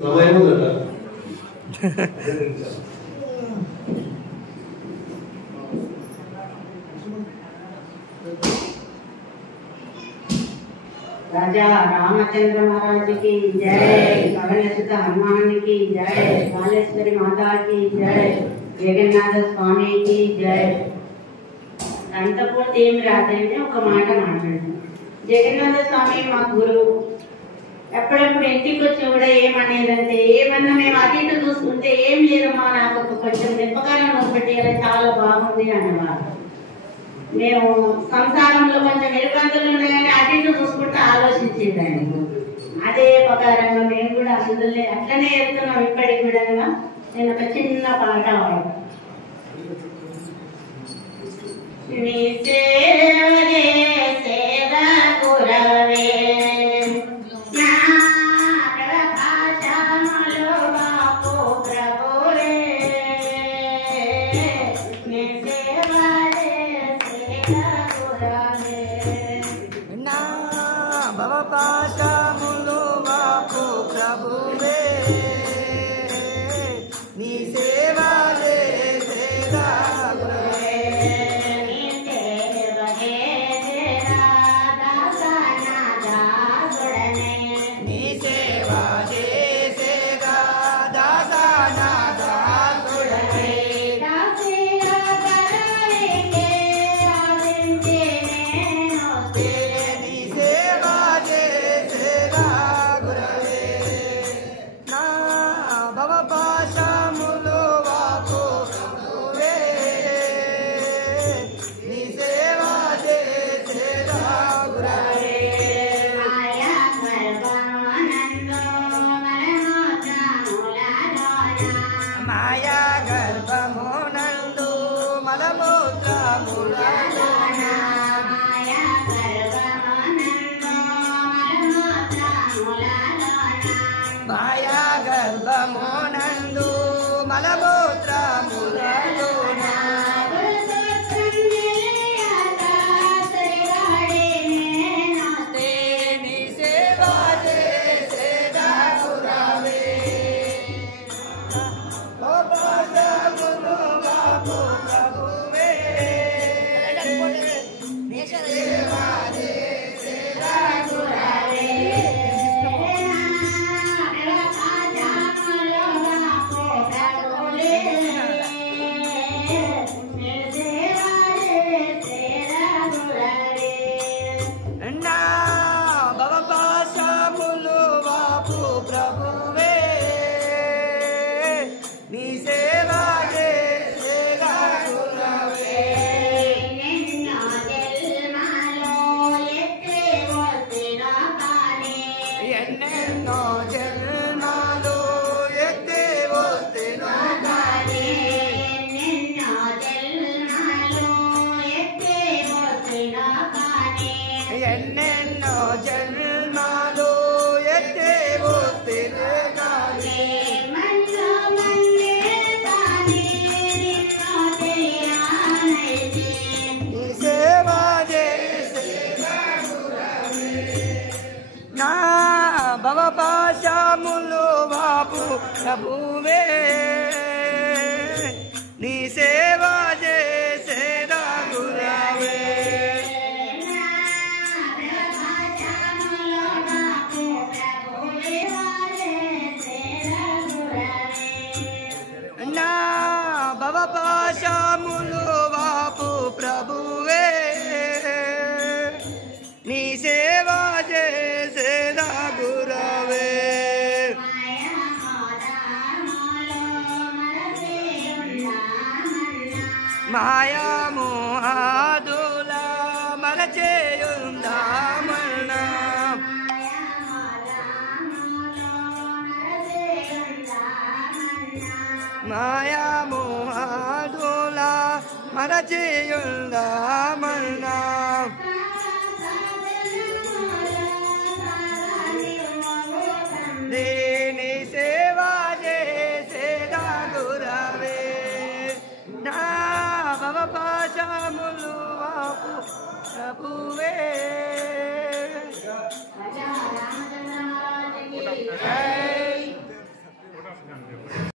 राजा रामचंद्र महाराज की जय, पवन हनुमान की जय, कालेश्वरी माता की जय, जगन्नाथ स्वामी की जय। अंत पूर्ति ఏం రాదంటే ఒక మాట మాట్లాడండి। జగన్నాథ స్వామి మా గురువు ఎప్పుడప్పుడు ఇంటికి వచ్చి కూడా ఏమనేదంటే, ఏమన్నా మేము అటు ఇటు చూసుకుంటే ఏం లేదమ్మా, నాకు కొంచెం నిమ్మకాయ ఒకటి చాలా బాగుంది అనేవారు। మేము సంసారంలో కొంచెం ఇబ్బందులు ఉన్నాయని అటు ఇటు చూసుకుంటూ ఆలోచించేదాన్ని। అదే ప్రకారంగా మేము కూడా అందులో అట్లనే వెళ్తున్నాం ఇప్పటికి కూడా। నేను ఒక చిన్న పాట పాడు। నీ సేవలే సేదా గురవే నా ప్రకాశములో బాపు ప్రభువే, నీ సేవలే సేదా గురవే నా భవపాశములో బాపు ప్రభువే, నీ సేవలే సేదా గురవే, మాయా గర్భమునందు మలమూత్రములలోన, మాయా గర్భమునందు మలమూత్రములలోన, మాయా గర్భమునందు మలమూత్రములలోన, నీ సేవ చేసేదా గురవే, బాపు ప్రభువే, నీ సేవ చేసేదా గురవే, నా భవపాశములు బాపు ప్రభువే, నీ సేవ చేసేదా గురవే, ఎన్నెన్నో జన్మాలు ఎత్తి వస్తెను గాని, ఎన్నెన్నో జన్మాలు ఎత్తి వస్తెను గాని, నీ సేవ చేసేదా గురవే, నా భవపాశములు బాపు ప్రభువే, నీ సేవ చేసేదా గురవే, నా భవపాశములు బాపు ప్రభువే, నీ సేవ చేసేదా గురవే, మాయా మోహాదుల మరచేయుందామన్నా, మాయా మోహాదుల మరచేయుందామన్నా, నీ సేవ చేసేదా గురవే, నా భవపాశములు బాపు ప్రభువే।